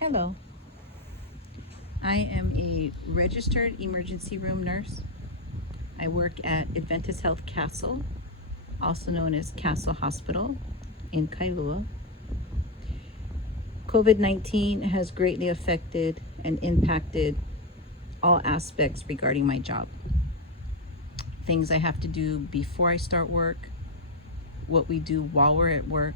Hello, I am a registered emergency room nurse. I work at Adventist Health Castle, also known as Castle Hospital in Kailua. COVID 19 has greatly affected and impacted all aspects regarding my job. Things I have to do before I start work, what we do while we're at work,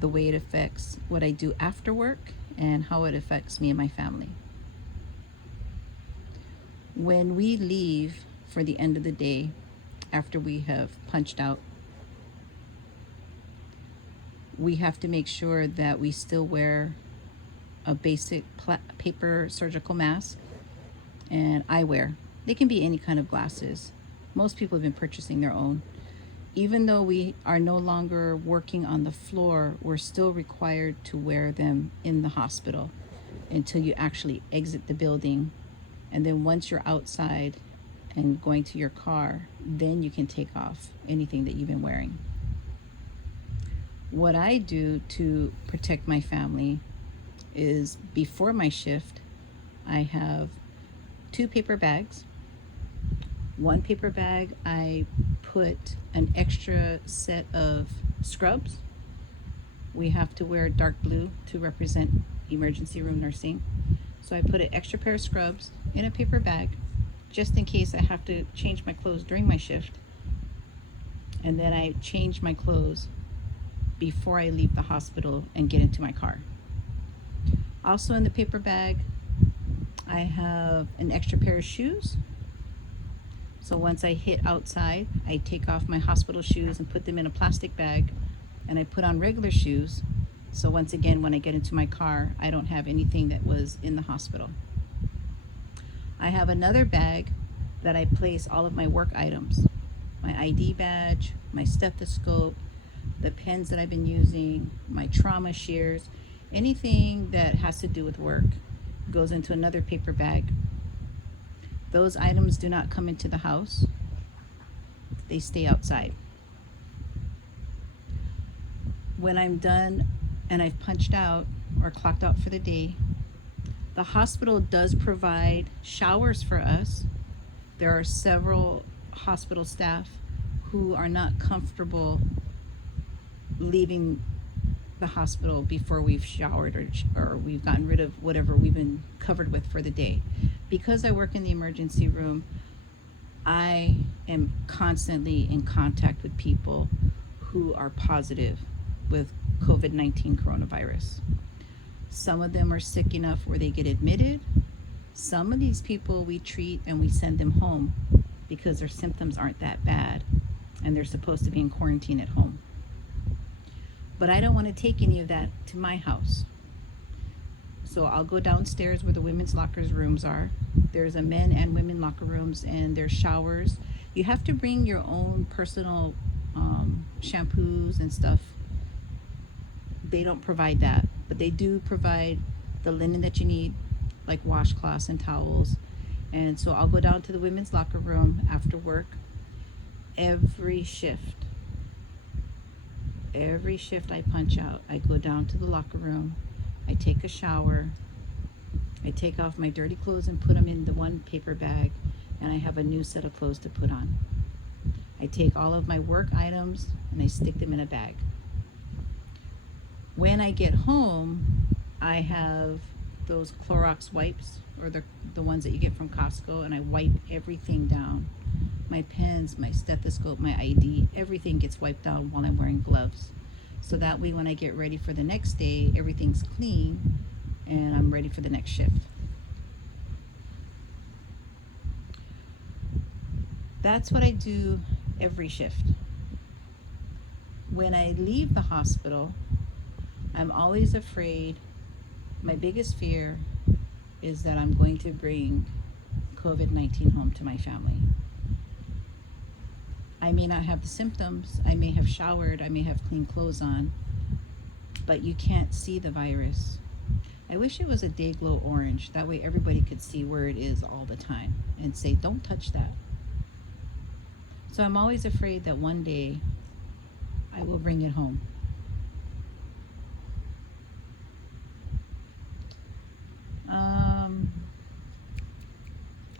the way it affects what I do after work, and how it affects me and my family. When we leave for the end of the day, after we have punched out, we have to make sure that we still wear a basic paper surgical mask and eyewear. They can be any kind of glasses. Most people have been purchasing their own. Even though we are no longer working on the floor, we're still required to wear them in the hospital until you actually exit the building. And then once you're outside and going to your car, then you can take off anything that you've been wearing. What I do to protect my family is before my shift, I have 2 paper bags. One paper bag, I put an extra set of scrubs. We have to wear dark blue to represent emergency room nursing. So I put an extra pair of scrubs in a paper bag just in case I have to change my clothes during my shift. And then I change my clothes before I leave the hospital and get into my car. Also in the paper bag, I have an extra pair of shoes. So once I hit outside, I take off my hospital shoes and put them in a plastic bag, and I put on regular shoes. So once again, when I get into my car, I don't have anything that was in the hospital. I have another bag that I place all of my work items, my ID badge, my stethoscope, the pens that I've been using, my trauma shears, anything that has to do with work goes into another paper bag. Those items do not come into the house. They stay outside. When I'm done and I've punched out or clocked out for the day, the hospital does provide showers for us. There are several hospital staff who are not comfortable leaving the hospital before we've showered or we've gotten rid of whatever we've been covered with for the day. Because I work in the emergency room, I am constantly in contact with people who are positive with COVID-19 coronavirus. Some of them are sick enough where they get admitted. Some of these people we treat and we send them home because their symptoms aren't that bad and they're supposed to be in quarantine at home. But I don't want to take any of that to my house. So I'll go downstairs where the women's lockers rooms are. There's a men and women locker rooms and there's showers. You have to bring your own personal shampoos and stuff. They don't provide that, but they do provide the linen that you need, like washcloths and towels. And so I'll go down to the women's locker room after work. Every shift I punch out, I go down to the locker room, I take a shower, I take off my dirty clothes and put them in the one paper bag, and I have a new set of clothes to put on. I take all of my work items and I stick them in a bag. When I get home, I have those Clorox wipes, or the ones that you get from Costco, and I wipe everything down. My pens, my stethoscope, my ID, everything gets wiped down while I'm wearing gloves. So that way when I get ready for the next day, everything's clean and I'm ready for the next shift. That's what I do every shift. When I leave the hospital, I'm always afraid. My biggest fear is that I'm going to bring COVID-19 home to my family. I may not have the symptoms, I may have showered, I may have clean clothes on, but you can't see the virus. I wish it was a day glow orange. That way everybody could see where it is all the time and say, don't touch that. So I'm always afraid that one day I will bring it home.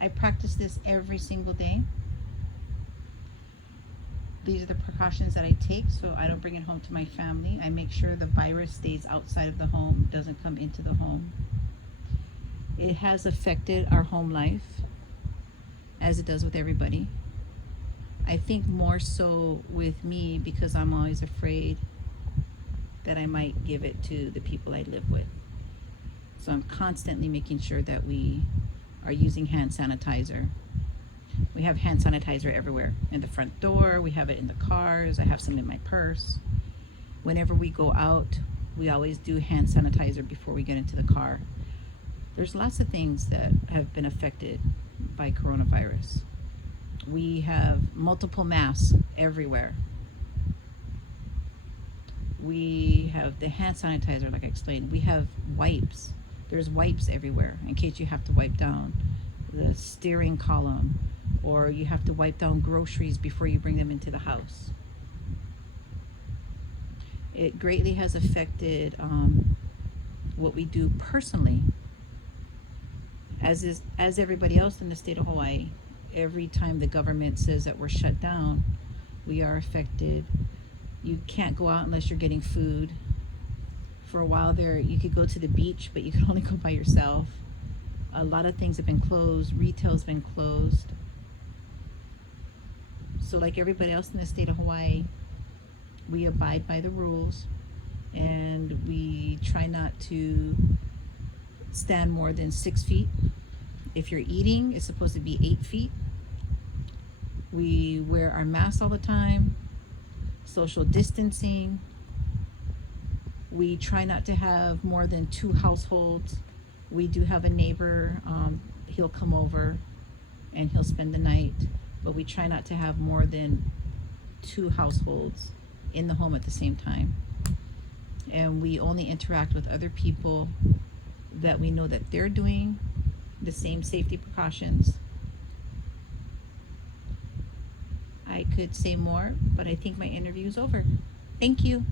I practice this every single day. These are the precautions that I take so I don't bring it home to my family. I make sure the virus stays outside of the home, doesn't come into the home. It has affected our home life, as it does with everybody. I think more so with me because I'm always afraid that I might give it to the people I live with. So I'm constantly making sure that we are using hand sanitizer. We have hand sanitizer everywhere. In the front door, we have it in the cars, I have some in my purse. Whenever we go out, we always do hand sanitizer before we get into the car. There's lots of things that have been affected by coronavirus. We have multiple masks everywhere. We have the hand sanitizer, like I explained. We have wipes. There's wipes everywhere in case you have to wipe down the steering column, or you have to wipe down groceries before you bring them into the house. It greatly has affected what we do personally, as everybody else in the state of Hawaii. Every time the government says that we're shut down, we are affected. You can't go out unless you're getting food. For a while there, you could go to the beach, but you could only go by yourself. A lot of things have been closed. Retail's been closed. So like everybody else in the state of Hawaii, we abide by the rules, and we try not to stand more than 6 feet. If you're eating, it's supposed to be 8 feet. We wear our masks all the time, social distancing. We try not to have more than 2 households. We do have a neighbor, he'll come over and he'll spend the night, but we try not to have more than 2 households in the home at the same time. And we only interact with other people that we know that they're doing the same safety precautions. I could say more, but I think my interview is over. Thank you.